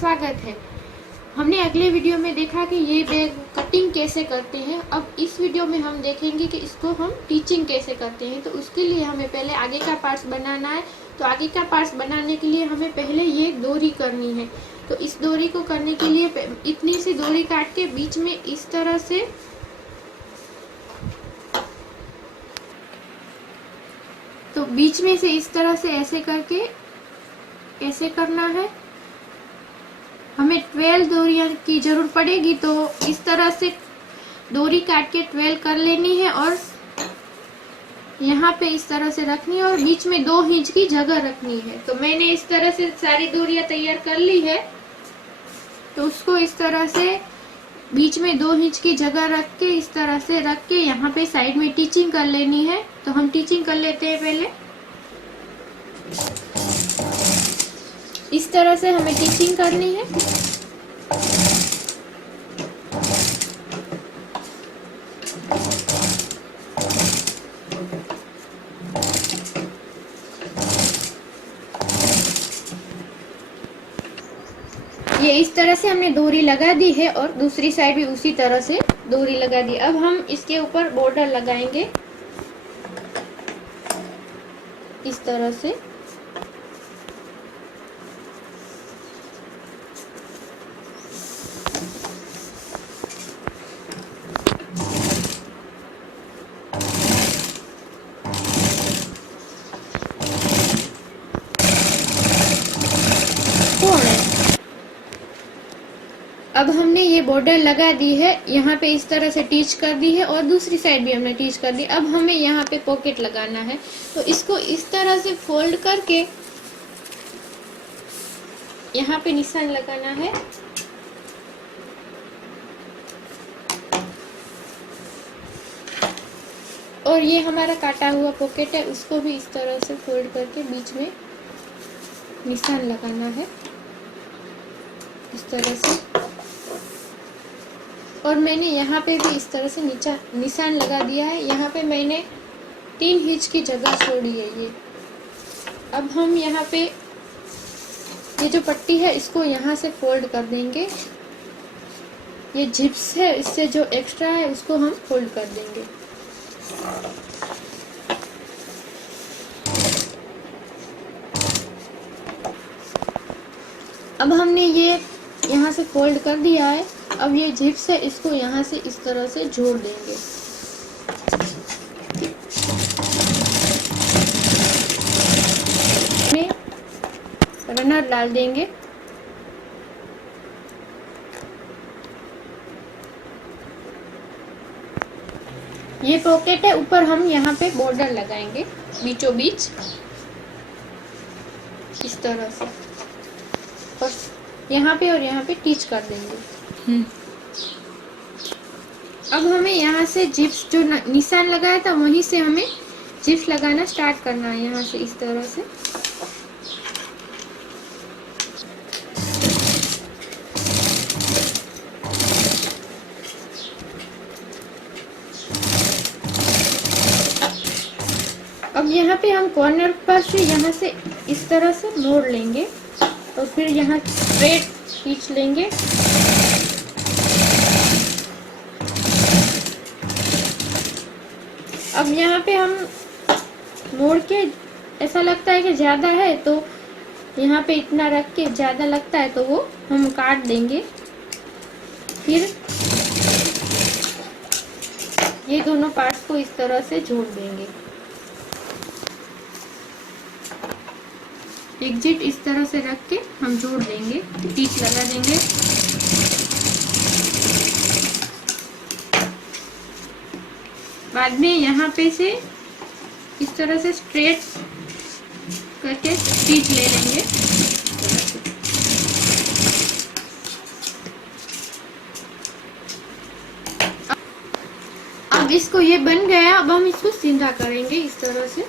स्वागत है। हमने अगले वीडियो में देखा कि ये बैग कटिंग कैसे करते हैं। अब इस वीडियो में हम देखेंगे कि इसको हम टीचिंग कैसे करते हैं। तो उसके लिए हमें पहले आगे का पार्ट्स बनाना है। तो आगे का पार्ट्स बनाने के लिए हमें पहले ये डोरी करनी है। तो इस डोरी को करने के लिए इतनी सी डोरी काट के बीच में इस तरह से बीच में से इस तरह से ऐसे करके ऐसे करना है। हमें 12 डोरियां की जरूरत पड़ेगी, तो इस तरह से डोरी काट के 12 कर लेनी है और यहाँ पे इस तरह से रखनी है और बीच में 2 इंच की जगह रखनी है। तो मैंने इस तरह से सारी डोरियां तैयार कर ली है। तो उसको इस तरह से बीच में 2 इंच की जगह रख के इस तरह से रख के यहाँ पे साइड में टीचिंग कर लेनी है। तो हम टीचिंग कर लेते हैं। पहले इस तरह से हमें टीचिंग करनी है। ये इस तरह से हमने डोरी लगा दी है और दूसरी साइड भी उसी तरह से डोरी लगा दी। अब हम इसके ऊपर बॉर्डर लगाएंगे इस तरह से। अब हमने ये बॉर्डर लगा दी है, यहाँ पे इस तरह से टीच कर दी है और दूसरी साइड भी हमने टीच कर दी। अब हमें यहाँ पे पॉकेट लगाना है। तो इसको इस तरह से फोल्ड करके यहाँ पे निशान लगाना है। और ये हमारा काटा हुआ पॉकेट है, उसको भी इस तरह से फोल्ड करके बीच में निशान लगाना है इस तरह से। और मैंने यहाँ पे भी इस तरह से निशान लगा दिया है। यहाँ पे मैंने 3 इंच की जगह छोड़ी है ये। अब हम यहाँ पे ये जो पट्टी है इसको यहाँ से फोल्ड कर देंगे। ये जिप्स है, इससे जो एक्स्ट्रा है उसको हम फोल्ड कर देंगे। अब हमने ये यहाँ से फोल्ड कर दिया है। अब ये जिप्स है, इसको यहाँ से इस तरह से जोड़ देंगे। रनर डाल देंगे। ये पॉकेट है, ऊपर हम यहाँ पे बॉर्डर लगाएंगे बीचों बीच इस तरह से और यहाँ पे टीच कर देंगे। अब हमें यहाँ से जिप्स जो निशान लगाया था वहीं से हमें जिप्स लगाना स्टार्ट करना है, यहाँ से इस तरह से। अब यहाँ पे हम कॉर्नर पर से यहाँ से इस तरह से मोड़ लेंगे और फिर यहाँ स्ट्रेट खींच लेंगे। अब यहाँ पे हम मोड़ के ऐसा लगता है कि ज़्यादा है तो यहाँ पे इतना रख के, ज़्यादा लगता है तो वो हम काट देंगे। फिर ये दोनों पार्ट्स को इस तरह से जोड़ देंगे। एग्जिट इस तरह से रख के हम जोड़ देंगे, टीच लगा देंगे। बाद में यहाँ पे से इस तरह से स्ट्रेट करके टीच ले लेंगे। अब इसको ये बन गया। अब हम इसको सीधा करेंगे इस तरह से।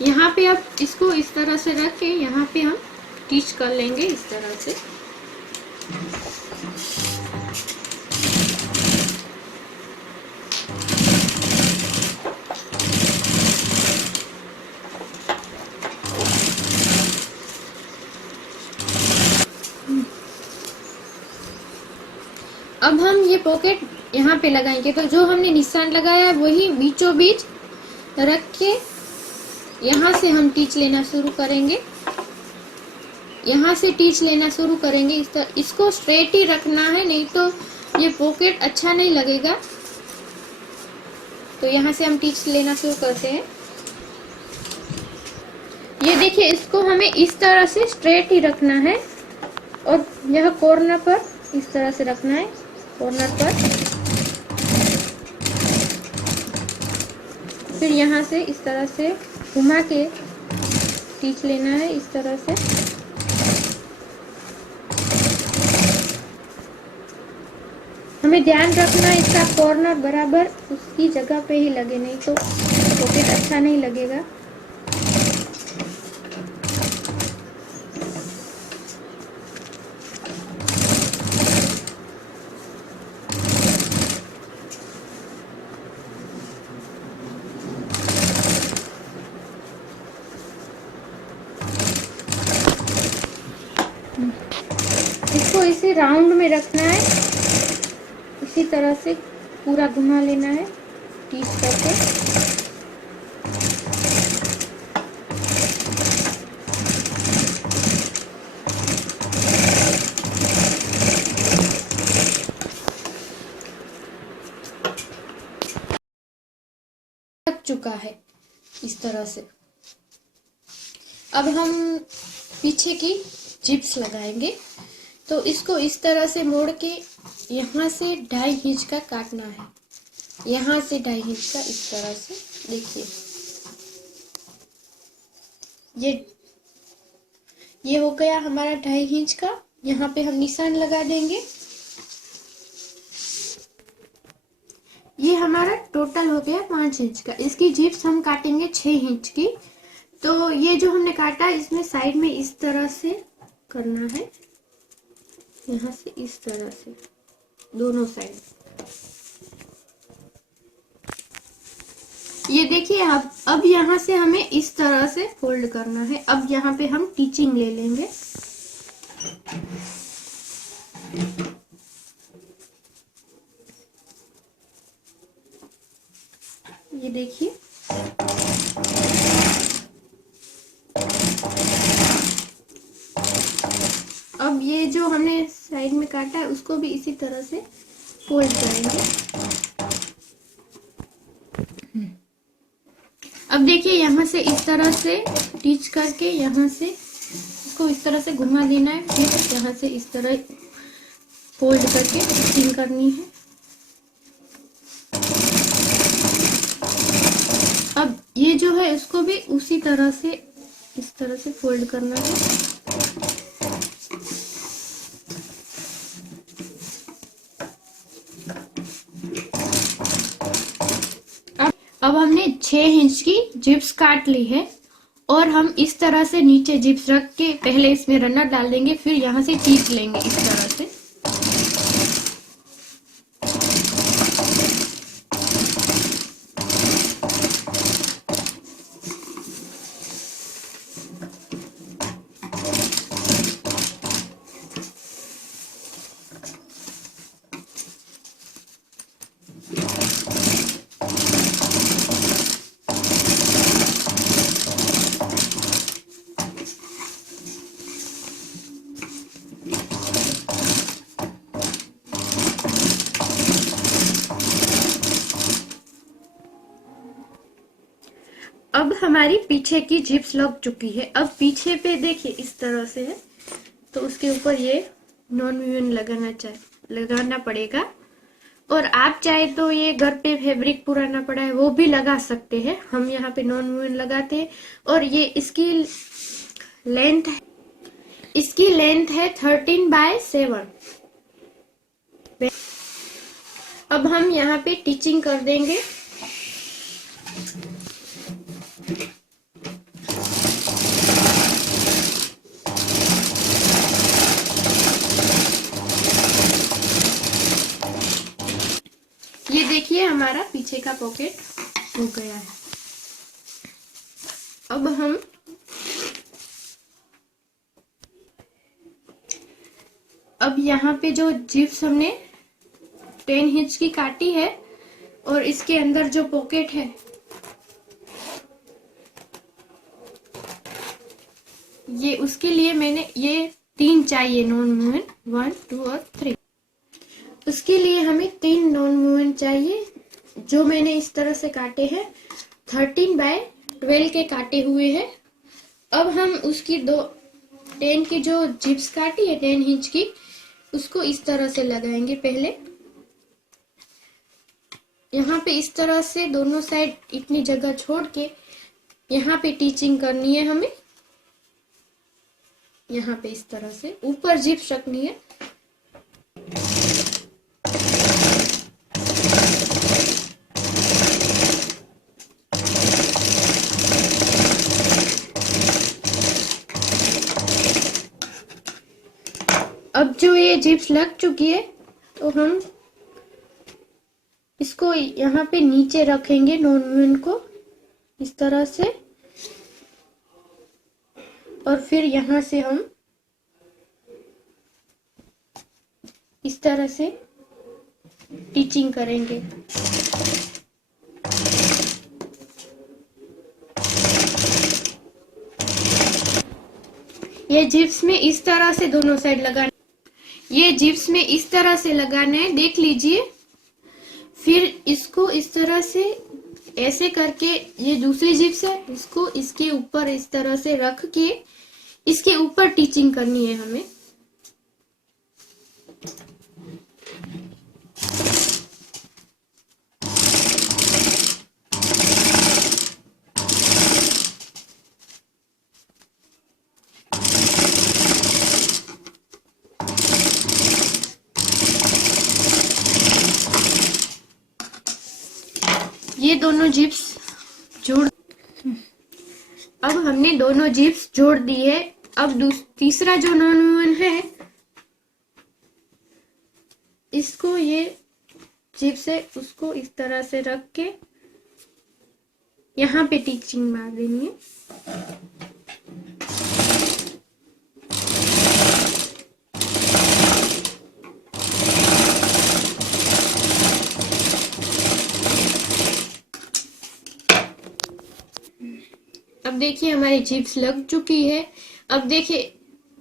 यहाँ पे अब इसको इस तरह से रख के यहाँ पे हम टीच कर लेंगे इस तरह से। अब हम ये पॉकेट यहाँ पे लगाएंगे, तो जो हमने निशान लगाया है वही बीचों बीच रख के यहाँ से हम टीच लेना शुरू करेंगे। यहाँ से टीच लेना शुरू करेंगे। इसको स्ट्रेट ही रखना है, नहीं तो ये पॉकेट अच्छा नहीं लगेगा। तो यहाँ से हम टीच लेना शुरू करते हैं। ये देखिए, इसको हमें इस तरह से स्ट्रेट ही रखना है और यह कॉर्नर पर इस तरह से रखना है, कॉर्नर पर। फिर यहाँ से इस तरह से घुमा के टीच लेना है, इस तरह से। हमें ध्यान रखना है इसका कॉर्नर बराबर उसकी जगह पे ही लगे, नहीं तो पॉकेट अच्छा नहीं लगेगा। इसको इसे राउंड में रखना है, इसी तरह से पूरा घुमा लेना है टीच करके। लग चुका है इस तरह से। अब हम पीछे की जिप्स लगाएंगे, तो इसको इस तरह से मोड़ के यहाँ से 2.5 इंच का काटना है, यहाँ से 2.5 इंच का, इस तरह से। देखिए, ये हो गया हमारा 2.5 इंच का। यहाँ पे हम निशान लगा देंगे। ये हमारा टोटल हो गया 5 इंच का। इसकी जिप्स हम काटेंगे 6 इंच की। तो ये जो हमने काटा, इसमें साइड में इस तरह से करना है, यहाँ से इस तरह से दोनों साइड। ये देखिए, अब यहाँ से हमें इस तरह से फोल्ड करना है। अब यहाँ पे हम टीचिंग ले लेंगे। ये देखिए, अब ये जो हमने साइड में काटा है उसको भी इसी तरह से फोल्ड करेंगे। अब देखिए, यहाँ से इस तरह से टीच करके यहाँ से इसको इस तरह से घुमा देना है, फिर यहाँ से इस तरह फोल्ड करके टीचिंग करनी है। अब ये जो है इसको भी उसी तरह से इस तरह से फोल्ड करना है। अब हमने 6 इंच की जिप्स काट ली है और हम इस तरह से नीचे जिप्स रख के पहले इसमें रनर डाल देंगे, फिर यहाँ से खींच लेंगे इस तरह से। अब हमारी पीछे की जिप्स लग चुकी है। अब पीछे पे देखिए इस तरह से है, तो उसके ऊपर ये नॉन वीवन लगाना पड़ेगा। और आप चाहे तो ये घर पे फैब्रिक पुराना पड़ा है वो भी लगा सकते हैं। हम यहाँ पे नॉन वीवन लगाते हैं। और ये इसकी लेंथ है 13/7। अब हम यहाँ पे टीचिंग कर देंगे। ये देखिए, हमारा पीछे का पॉकेट हो गया है। अब यहाँ पे जो जिप्स हमने 10 इंच की काटी है और इसके अंदर जो पॉकेट है ये, उसके लिए मैंने ये 3 चाहिए नॉन मूवमेंट, 1, 2 और 3। उसके लिए हमें 3 नॉन मूवमेंट चाहिए जो मैंने इस तरह से काटे हैं, 13/12 के काटे हुए हैं। अब हम उसकी 10 की जो जिप्स काटी है 10 इंच की, उसको इस तरह से लगाएंगे। पहले यहाँ पे इस तरह से दोनों साइड इतनी जगह छोड़ के यहाँ पे टीचिंग करनी है हमें। यहाँ पे इस तरह से ऊपर जिप्स रखनी है। अब जो ये जिप्स लग चुकी है तो हम इसको यहाँ पे नीचे रखेंगे नॉन मूवमेंट को इस तरह से, और फिर यहाँ से हम इस तरह से टीचिंग करेंगे। ये जिप्स में इस तरह से दोनों साइड लगाना, ये जिप्स में इस तरह से लगाना है, देख लीजिए। फिर इसको इस तरह से ऐसे करके, ये दूसरी जिप्स है, इसको इसके ऊपर इस तरह से रख के इसके ऊपर टीचिंग करनी है हमें। ये दोनों जिप्स जोड़, अब हमने दोनों जिप्स जोड़ दी है। अब तीसरा जो नॉन मूवमेंट है, इसको ये जिप्स है उसको इस तरह से रख के यहाँ पे टीचिंग मार देनी है। अब देखिए हमारी जिप्स लग चुकी है। अब देखिए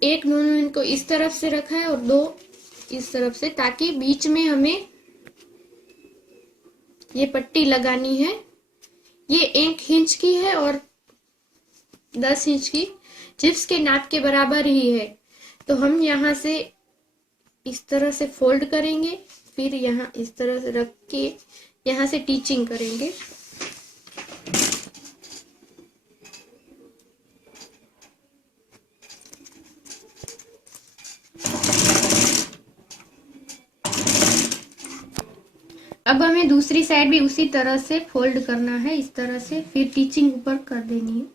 एक नॉन मूवमेंट को इस तरफ से रखा है और 2 इस तरफ से, ताकि बीच में हमें ये पट्टी लगानी है। ये 1 इंच की है और 10 इंच की, जिप्स के नाप के बराबर ही है। तो हम यहाँ से इस तरह से फोल्ड करेंगे, फिर यहाँ इस तरह से रख के यहाँ से टीचिंग करेंगे। अब हमें दूसरी साइड भी उसी तरह से फोल्ड करना है, इस तरह से, फिर टीचिंग ऊपर कर देनी है।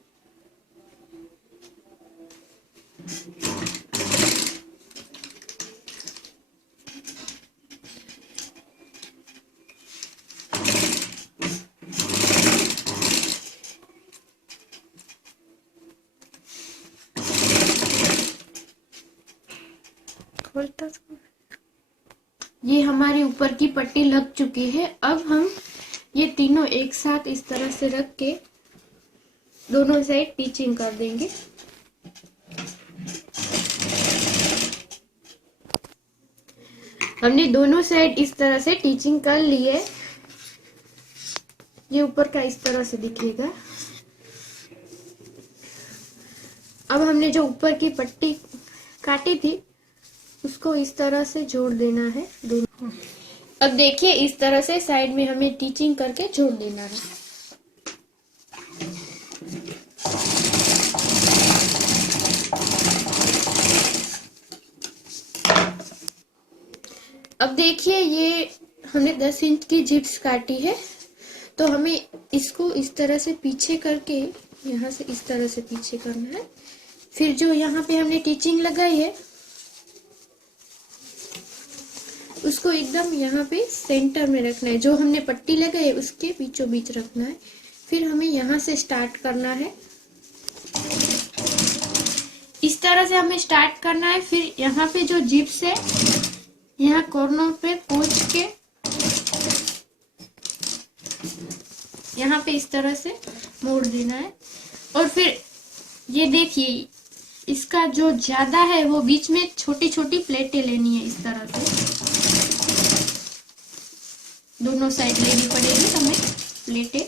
ये हमारी ऊपर की पट्टी लग चुकी है। अब हम ये तीनों एक साथ इस तरह से रख के दोनों साइड टीचिंग कर देंगे। हमने दोनों साइड इस तरह से टीचिंग कर ली है। ये ऊपर का इस तरह से दिखेगा। अब हमने जो ऊपर की पट्टी काटी थी उसको इस तरह से जोड़ देना है दोनों। अब देखिए इस तरह से साइड में हमें टीचिंग करके जोड़ देना है। अब देखिए ये हमने 10 इंच की जिप्स काटी है, तो हमें इसको इस तरह से पीछे करके यहाँ से इस तरह से पीछे करना है। फिर जो यहाँ पे हमने टीचिंग लगाई है उसको एकदम यहाँ पे सेंटर में रखना है। जो हमने पट्टी लगाई है उसके बीचों बीच रखना है। फिर हमें यहाँ से स्टार्ट करना है, इस तरह से हमें स्टार्ट करना है। फिर यहाँ पे जो जिप्स है यहाँ कॉर्नर पे पहुंच के यहाँ पे इस तरह से मोड़ देना है। और फिर ये देखिए, इसका जो ज्यादा है वो बीच में छोटी छोटी प्लेटें लेनी है। इस तरह से दोनों साइड लेनी पड़ेगी हमें प्लेटें।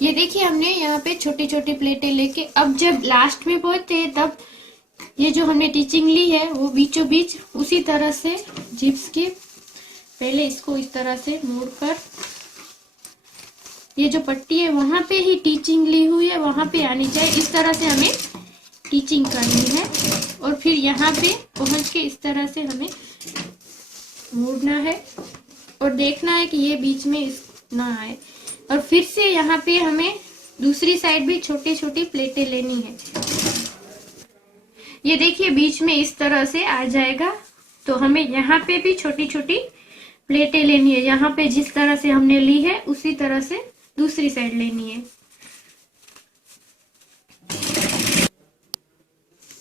ये देखिए, हमने यहाँ पे छोटी छोटी प्लेटें लेके अब जब लास्ट में पहुंचते हैं तब ये जो हमने टीचिंग ली है वो बीचों बीच उसी तरह से जिप्स के पहले इसको इस तरह से मोड़कर ये जो पट्टी है वहां पे ही टीचिंग ली हुई है वहां पे आनी चाहिए। इस तरह से हमें टीचिंग करनी है और फिर यहाँ पे पहुंच के इस तरह से हमें मोड़ना है और देखना है कि ये बीच में ना आए। और फिर से यहाँ पे हमें दूसरी साइड भी छोटी छोटी प्लेटें लेनी है। ये देखिए, बीच में इस तरह से आ जाएगा तो हमें यहाँ पे भी छोटी छोटी प्लेटें लेनी है। यहाँ पे जिस तरह से हमने ली है उसी तरह से दूसरी साइड लेनी है।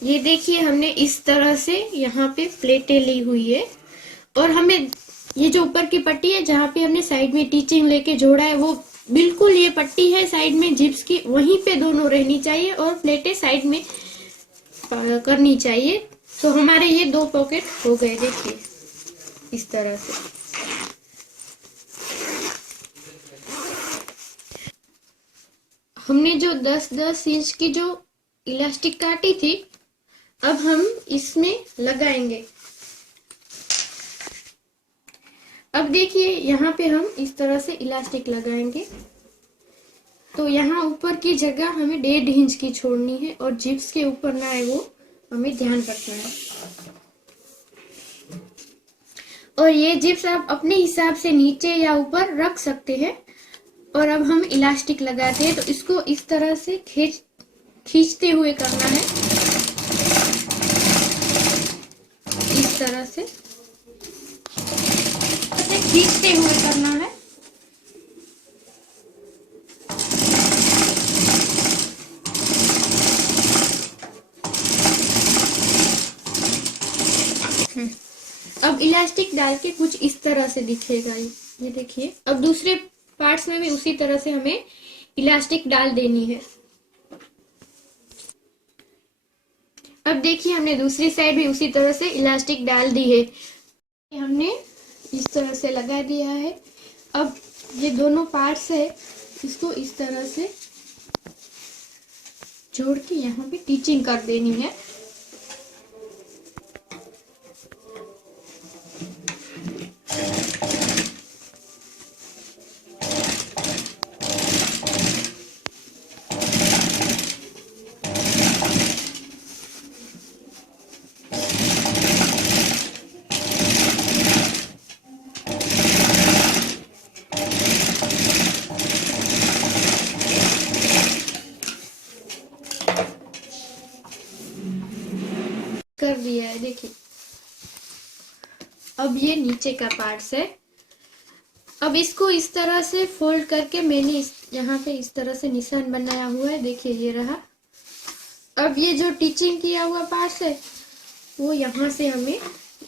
ये देखिए, हमने इस तरह से यहाँ पे प्लेटें ली हुई है और हमें ये जो ऊपर की पट्टी है जहाँ पे हमने साइड में टीचिंग लेके जोड़ा है वो बिल्कुल ये पट्टी है साइड में जिप्स की, वहीं पे दोनों रहनी चाहिए और प्लेटें साइड में करनी चाहिए। तो हमारे ये 2 पॉकेट हो गए। देखिए इस तरह से। हमने जो 10-10 इंच की जो इलास्टिक काटी थी अब हम इसमें लगाएंगे। अब देखिए, यहाँ पे हम इस तरह से इलास्टिक लगाएंगे तो यहाँ ऊपर की जगह हमें 1.5 इंच की छोड़नी है और जिप्स के ऊपर ना आए वो हमें ध्यान रखना है। और ये जिप्स आप अपने हिसाब से नीचे या ऊपर रख सकते हैं। और अब हम इलास्टिक लगाते हैं तो इसको इस तरह से खींचते हुए करना है। इस तरह से खींचते हुए करना है। अब इलास्टिक डाल के कुछ इस तरह से दिखेगा। ये देखिए, अब दूसरे पार्ट्स में भी उसी तरह से हमें इलास्टिक डाल देनी है। अब देखिए, हमने दूसरी साइड भी उसी तरह से इलास्टिक डाल दी है। हमने इस तरह से लगा दिया है। अब ये दोनों पार्ट्स है इसको इस तरह से जोड़ के यहाँ पे टीचिंग कर देनी है। कर दिया है। देखिए, अब ये नीचे का पार्ट है। अब इसको इस तरह से फोल्ड करके मैंने यहाँ पे इस तरह से निशान बनाया हुआ है। देखिए ये रहा। अब ये जो टीचिंग किया हुआ पार्ट है वो यहाँ से हमें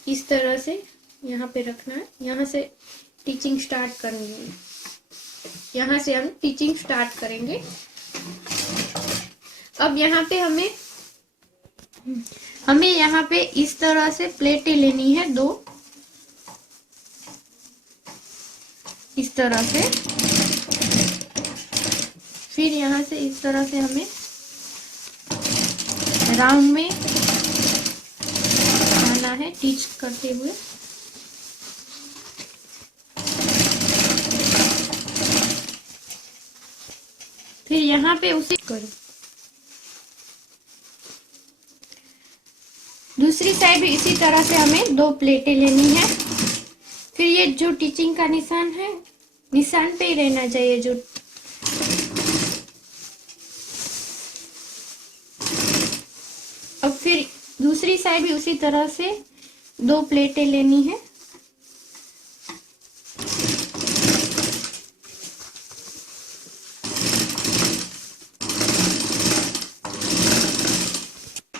इस तरह से यहाँ पे रखना है। यहाँ से टीचिंग स्टार्ट करनी है। यहाँ से हम टीचिंग स्टार्ट करेंगे। अब यहाँ पे हमें यहाँ पे इस तरह से प्लेटें लेनी है 2, इस तरह से। फिर यहाँ से इस तरह से हमें राउंड में आना है टीच करते हुए। फिर यहाँ पे उसी करो। दूसरी साइड भी इसी तरह से हमें 2 प्लेटें लेनी है। फिर ये जो टीचिंग का निशान है, निशान पे ही रहना चाहिए जो। अब फिर दूसरी साइड भी उसी तरह से 2 प्लेटें लेनी है।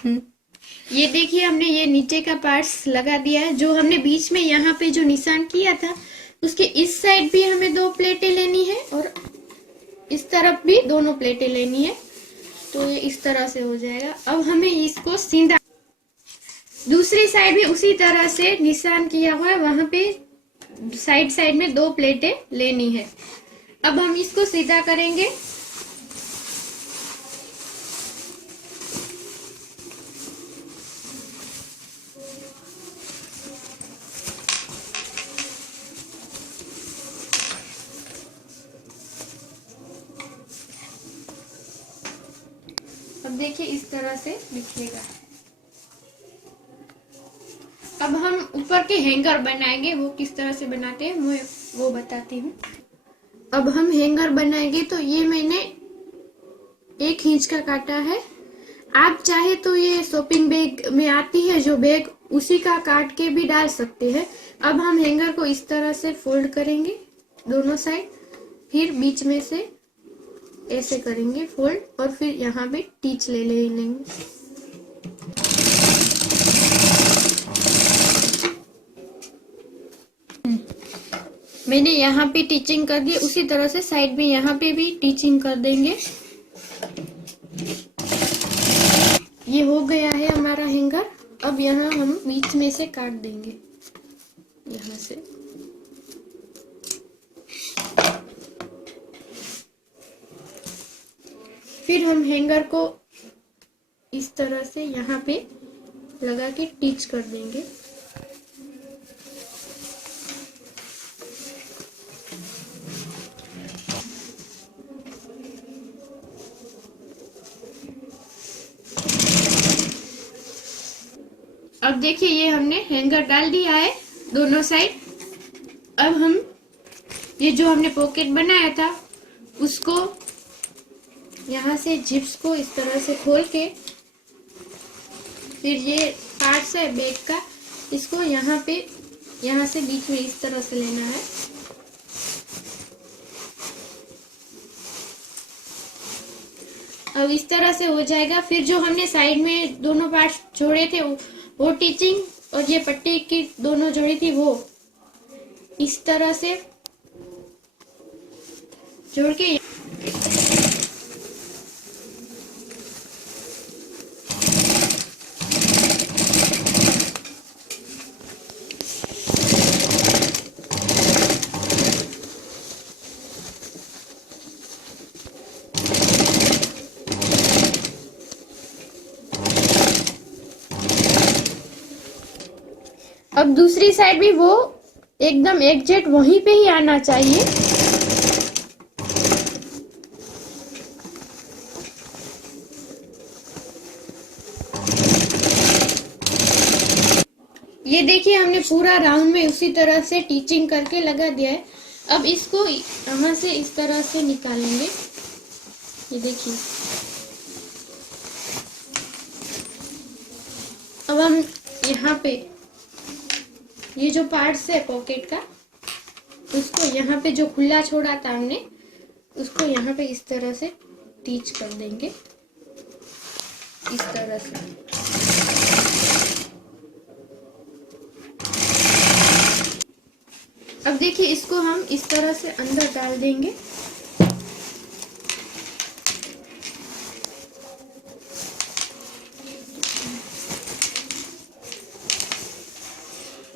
ये देखिए हमने ये नीचे का पार्ट्स लगा दिया है। जो हमने बीच में यहाँ पे जो निशान किया था उसके इस साइड भी हमें 2 प्लेटें लेनी है और इस तरफ भी दोनों प्लेटें लेनी है। तो ये इस तरह से हो जाएगा। अब हमें इसको सीधा दूसरी साइड भी उसी तरह से निशान किया हुआ है, वहां पे साइड साइड में 2 प्लेटें लेनी है। अब हम इसको सीधा करेंगे। अब देखिए इस तरह से दिखेगा। अब हम ऊपर के हैंगर बनाएंगे, वो किस तरह से बनाते हैं मैं वो बताती हूँ। अब हम हैंगर बनाएंगे तो ये मैंने 1 इंच का काटा है। आप चाहे तो ये शॉपिंग बैग में आती है जो बैग, उसी का काट के भी डाल सकते हैं। अब हम हैंगर को इस तरह से फोल्ड करेंगे दोनों साइड, फिर बीच में से ऐसे करेंगे फोल्ड और फिर यहाँ पे टीच ले लेंगे। मैंने यहाँ पे टीचिंग कर दी, उसी तरह से साइड में यहाँ पे भी टीचिंग कर देंगे। ये हो गया है हमारा हैंगर। अब यहाँ हम बीच में से काट देंगे यहाँ से। फिर हम हैंगर को इस तरह से यहाँ पे लगा के टीच कर देंगे। अब देखिए ये हमने हैंगर डाल दिया है दोनों साइड। अब हम ये जो हमने पॉकेट बनाया था उसको यहाँ से जिप्स को इस तरह से खोल के, फिर ये पार्ट्स है बैग का, इसको यहाँ पे यहाँ से बीच में इस तरह से लेना है। अब इस तरह से हो जाएगा। फिर जो हमने साइड में दोनों पार्ट्स जोड़े थे वो टीचिंग और ये पट्टी की दोनों जोड़ी थी वो इस तरह से जोड़ के अब दूसरी साइड भी वो एकदम एग्जैक्ट वहीं पे ही आना चाहिए। ये देखिए हमने पूरा राउंड में उसी तरह से टीचिंग करके लगा दिया है। अब इसको यहाँ से इस तरह से निकालेंगे। ये देखिए अब हम यहाँ पे ये जो पार्ट्स है पॉकेट का, उसको यहाँ पे जो खुला छोड़ा था हमने उसको यहाँ पे इस तरह से टीच कर देंगे, इस तरह से। अब देखिए इसको हम इस तरह से अंदर डाल देंगे।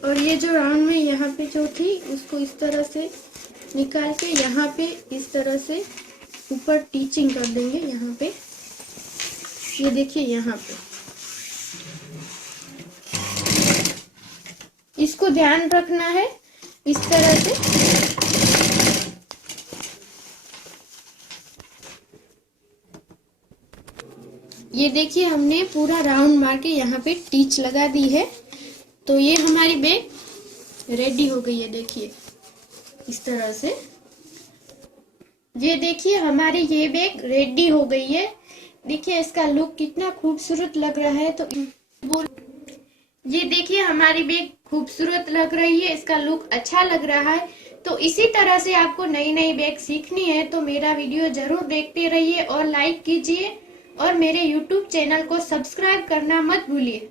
और ये जो राउंड में यहाँ पे जो थी उसको इस तरह से निकाल के यहाँ पे इस तरह से ऊपर टीचिंग कर देंगे। यहाँ पे ये देखिए यहाँ पे इसको ध्यान रखना है इस तरह से। ये देखिए हमने पूरा राउंड मार के यहाँ पे टीच लगा दी है। तो ये हमारी बैग रेडी हो गई है। देखिए इस तरह से, ये देखिए हमारी ये बैग रेडी हो गई है। देखिए इसका लुक कितना खूबसूरत लग रहा है। तो ये देखिए हमारी बैग खूबसूरत लग रही है, इसका लुक अच्छा लग रहा है। तो इसी तरह से आपको नई नई बैग सीखनी है तो मेरा वीडियो जरूर देखते रहिए और लाइक कीजिए और मेरे YouTube चैनल को सब्सक्राइब करना मत भूलिए।